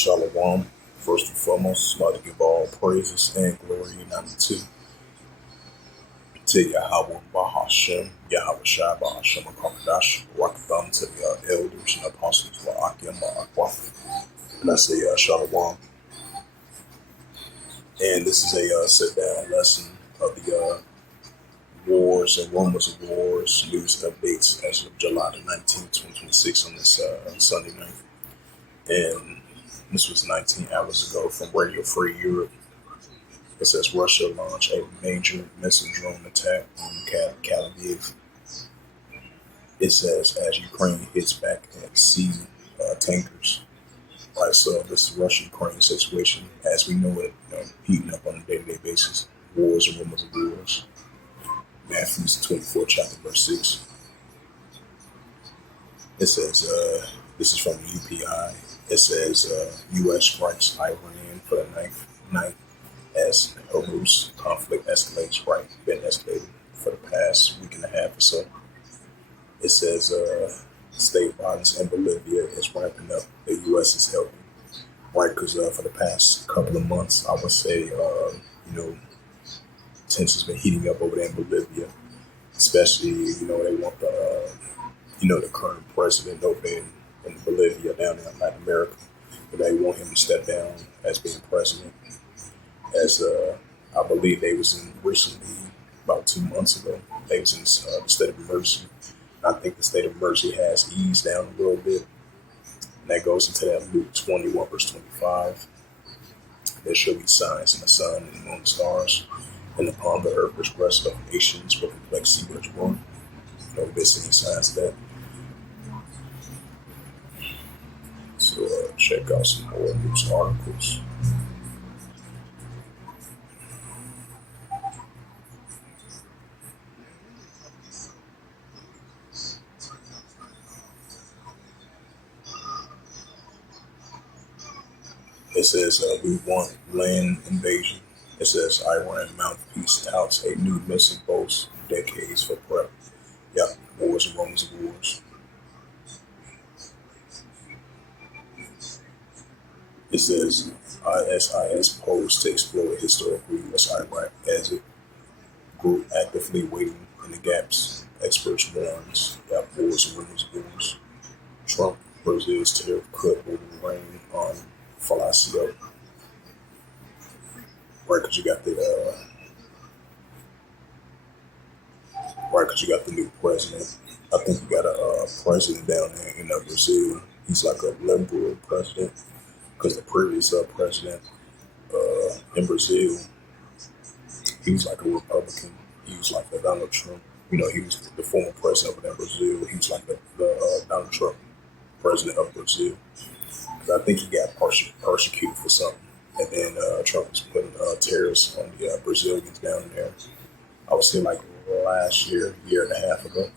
Shalom. First and foremost, I'd like to give all praises and glory and honor to Yahweh Bahashem, Yahweh Shai Bahashem Akakadash, Rakatham to the elders and apostles of Akim Akwa. And I say Shalom. And this is a sit down lesson of the wars and rumors of wars, news and updates as of July the 19th, 2026 on this Sunday night. And this was 19 hours ago from Radio Free Europe. It says Russia launched a major missile drone attack on Kharkiv. It says as Ukraine hits back at sea tankers. Right, so this Russia-Ukraine situation, as we know it, heating up on a day-to-day basis. Wars and rumors of wars. Matthew 24, chapter verse 6. It says, this is from the UPI. It says, U.S. strikes Iran for the ninth night as Hormuz conflict escalates. Right, been escalating for the past week and a half or so. It says, state violence in Bolivia is ramping up. The U.S. is helping. Right, because for the past couple of months, I would say, tensions been heating up over there in Bolivia. Especially, they want the current president over there in Bolivia, down there in Latin America. They want him to step down as being president. As I believe they was in recently, about 2 months ago, they was in the state of emergency. I think the state of emergency has eased down a little bit. And that goes into that Luke 21, verse 25. There shall be signs in the sun and the moon and stars, and upon the earth which rest of nations will reflect sea which one. There's any signs of that. So check out some more news articles. It says we want land invasion. It says Iran mouthpiece touts a new missile boast decades for prep. Yep, wars and rumors of wars. It says ISIS posed to explore historically U.S.-Iraq as a group actively waiting in the gaps. Experts warns. Yep, wars and rumors of wars. Trump, Brazil's tariff cut will rain on Falacio. Right, because you got the new president. I think you got a president down there in Brazil. He's like a liberal president, because the previous president in Brazil, he was like a Republican. He was like the Donald Trump. He was the former president of Brazil. He was like the Donald Trump president of Brazil. Because I think he got persecuted for something. And then Trump was putting tariffs on the Brazilians down there. I would say like last year and a half ago.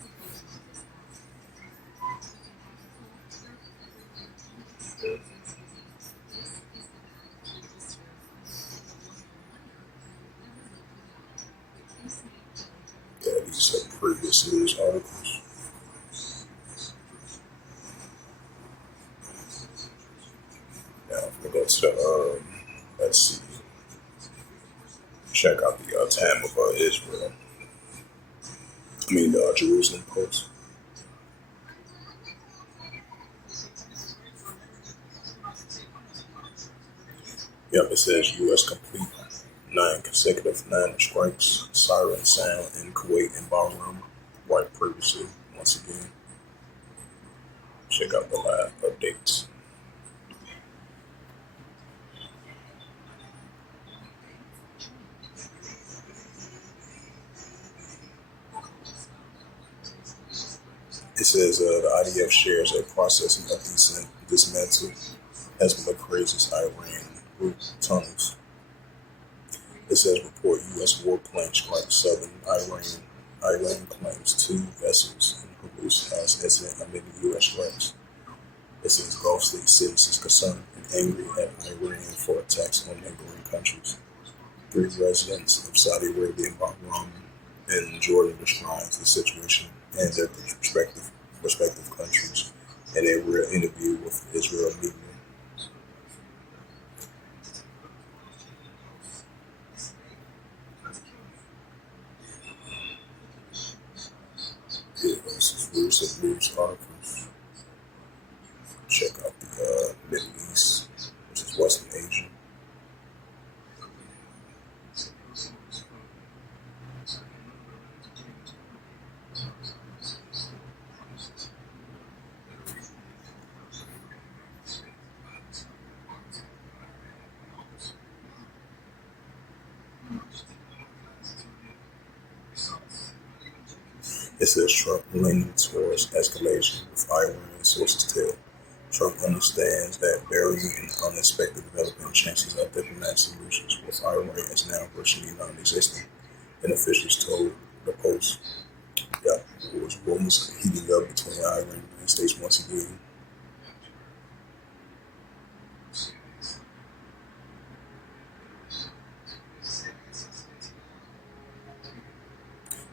Yeah, these are previous news articles. Now I'm gonna go to the let's see. Check out the time of Israel. The Jerusalem Post. Yep, it says U.S. complete 9 consecutive 9 strikes, siren sound in Kuwait and Bahrain. Right, previously, once again. Check out the live updates. It says the IDF shares a processing of dismantle Hezbollah crazes Iran route tunnels. It says report U.S. warplane strike southern Iran. Iran claims 2 vessels in Hormuz has incident amid U.S. strikes. It says Gulf state citizens concerned and angry at Iran for attacks on neighboring countries. 3 residents of Saudi Arabia, Bahrain, and Jordan describes the situation and their respective countries in a real interview with Israel media. series of news articles. Check out the Middle East, which is Western Asia. It says Trump leaning towards escalation with Iran, sources tell. Trump understands that varying and unexpected development chances of diplomatic solutions with Iran is now virtually non-existent, and officials told the Post. Yeah, there was rumors heating up between Iran and the United States once again.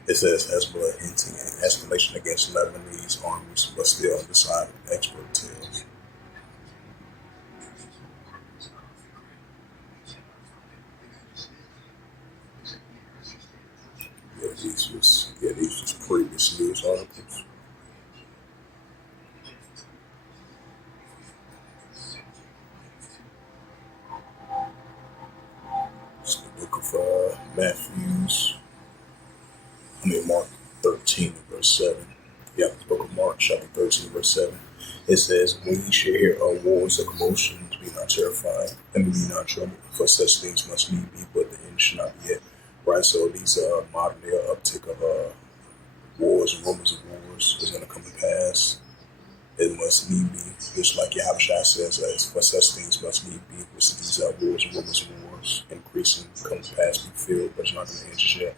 It says Hezbollah hinting at escalation against Lebanese armies, but still undecided, expert tells. These was previous news articles. It's the book of Mark 13, verse 7. Yeah, the book of Mark, chapter 13, verse 7. It says, when ye shall hear of wars or commotions, be not terrified, and be not troubled, for such things must need be, but the end should not be yet. Right, so these modern day uptick of wars and rumors of wars is going to come to pass. It must need be, just like Yahushua says, for such things must need be, which these wars and rumors of wars increasing, come to pass, be filled, but it's not going to end just yet.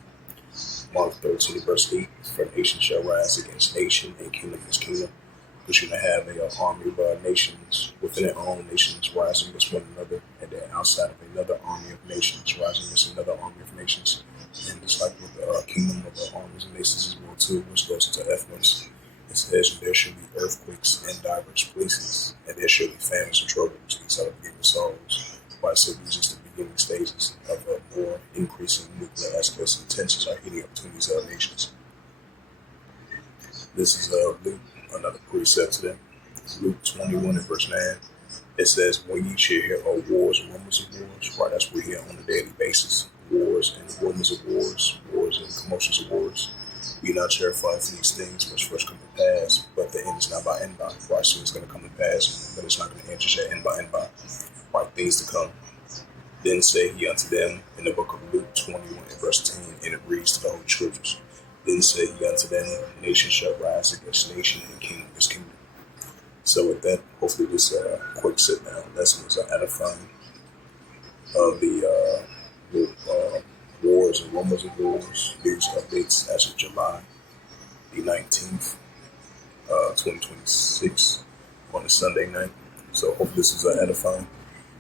Mark 13, verse 8, for nation shall rise against nation, and kingdom against kingdom. Because you're going to have an army of nations within their own nations rising against one another, and then outside of another army of nations rising against another army of nations. And it's like with the kingdom of the armies and nations as well too, which goes to Ephesus. It says, there shall be earthquakes in diverse places, and there shall be famines and troubles. These are the beginning sorrows. Why? So these are just the beginning stages of a more increasing nuclear escalation and tensions are heating up between these nations. This is Luke, another precept to them. Luke 21 and verse 9. It says, when ye shall hear of wars and rumors of wars, right? That's what we hear on a daily basis. Wars and rumors of wars, wars and commotions of wars. Be not terrified for these things which first come to pass, but the end is not by end by. Right? So it's going to come to pass, but it's not going to end just at end by end by. Right? Things to come. Then said he unto them in the book of Luke 21 and verse 10, and it reads to the Holy Scriptures. Then said he unto them, nation shall rise against nation, and kingdom against kingdom. So with that, hopefully this quick sit-down lesson is edifying of the wars and rumors of wars, news updates as of July the 19th, 2026, on a Sunday night. So hopefully this is edifying.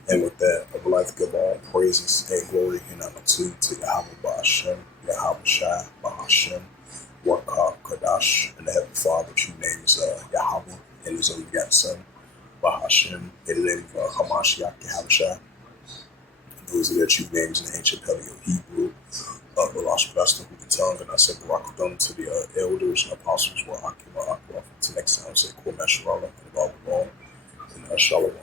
And with that, I would like to give all praises and glory and honor to Yahweh Ba'ashem, Yahweh Shai Ba'ashem, Warkah Kadash, and the Heavenly Father, true name is Yahweh, and his only begotten Son, Ba'ashem, in the name of Hamashiach Yahweh Shai. Those are their true names in the ancient Paleo Hebrew. The lost pastor with the tongue, and I said Barakadam to the elders and apostles, Wa'akim Wa'akwa. Till next time, I say Kol Mashallah and Ba'al and Shalom.